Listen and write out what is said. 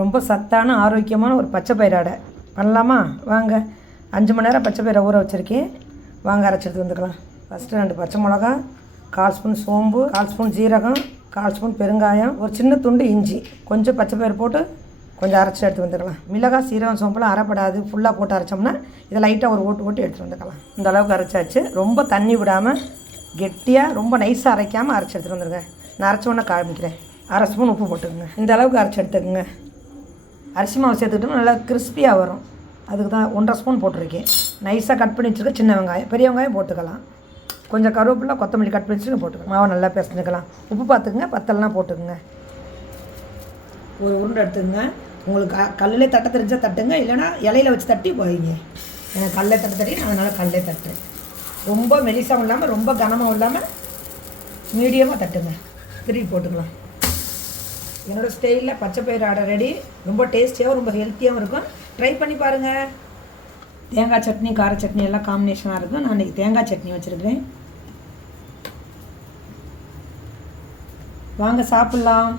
ரொம்ப சத்தான ஆரோக்கியமான ஒரு பச்சை பயிறு அடை பண்ணலாமா? வாங்க. 5 மணி நேரம் பச்சை பயிரை ஊற வச்சுருக்கேன். வாங்க அரைச்சி எடுத்து வந்துக்கலாம். ஃபஸ்ட்டு 2 பச்சை மிளகா, 1/4 ஸ்பூன் சோம்பு, 1/4 ஸ்பூன் ஜீரகம், 1/4 ஸ்பூன் பெருங்காயம், ஒரு சின்ன துண்டு இஞ்சி, கொஞ்சம் பச்சை பயிறு போட்டு கொஞ்சம் அரைச்சி எடுத்து வந்துக்கலாம். மிளகாய் சீரகம் சோம்பெல்லாம் அரைப்படாது. ஃபுல்லாக போட்டு அரைச்சோம்னா இதை லைட்டாக ஒரு ஓட்டு எடுத்துகிட்டு வந்துக்கலாம். இந்த அளவுக்கு அரைச்சாச்சு. ரொம்ப தண்ணி விடாமல் கெட்டியாக ரொம்ப நைஸாக அரைக்காமல் அரைச்சி எடுத்துகிட்டு வந்துடுங்க. நான் அரைச்சோன்னே காமிக்கிறேன். 1/2 ஸ்பூன் உப்பு போட்டுக்கோங்க. இந்த அளவுக்கு அரைச்சி எடுத்துக்கோங்க. அரிசி மாவு சேர்த்துக்கிட்டோம் நல்லா கிறிஸ்பியாக வரும். அதுக்கு தான் 1/2 ஸ்பூன் போட்டிருக்கேன். நைஸாக கட் பண்ணி வச்சுருக்க சின்ன வெங்காயம், பெரிய வெங்காயம் போட்டுக்கலாம். கொஞ்சம் கருவேப்பிலை கொத்தமல்லி கட் பண்ணி வச்சுட்டு போட்டுக்கலாம். மாவை நல்லா பிசைஞ்சுக்கலாம். உப்பு பார்த்துக்குங்க, பத்தலாம் போட்டுக்குங்க. ஒரு உருண்டை எடுத்துக்கங்க. உங்களுக்கு கல்லில் தட்ட தெரிஞ்சால் தட்டுங்க, இல்லைனா இலையில வச்சு தட்டி போயிங்க. எனக்கு கல்லில் தட்டி நான் அதனால் கல்லே தட்டுறேன். ரொம்ப மெலிசாகவும் இல்லாமல் ரொம்ப கனமாகவும் இல்லாமல் மீடியமாக தட்டுங்க. திருப்பி போட்டுக்கலாம். என்னோடய ஸ்டைலில் பச்சை பயிறு அடை ரெடி. ரொம்ப டேஸ்டியாகவும் ரொம்ப ஹெல்த்தியாகவும் இருக்கும். ட்ரை பண்ணி பாருங்கள். தேங்காய் சட்னி, கார சட்னி எல்லாம் காம்பினேஷனாக இருக்கும். நான் இன்றைக்கி தேங்காய் சட்னி வச்சுருக்கிறேன். வாங்க சாப்பிட்லாம்.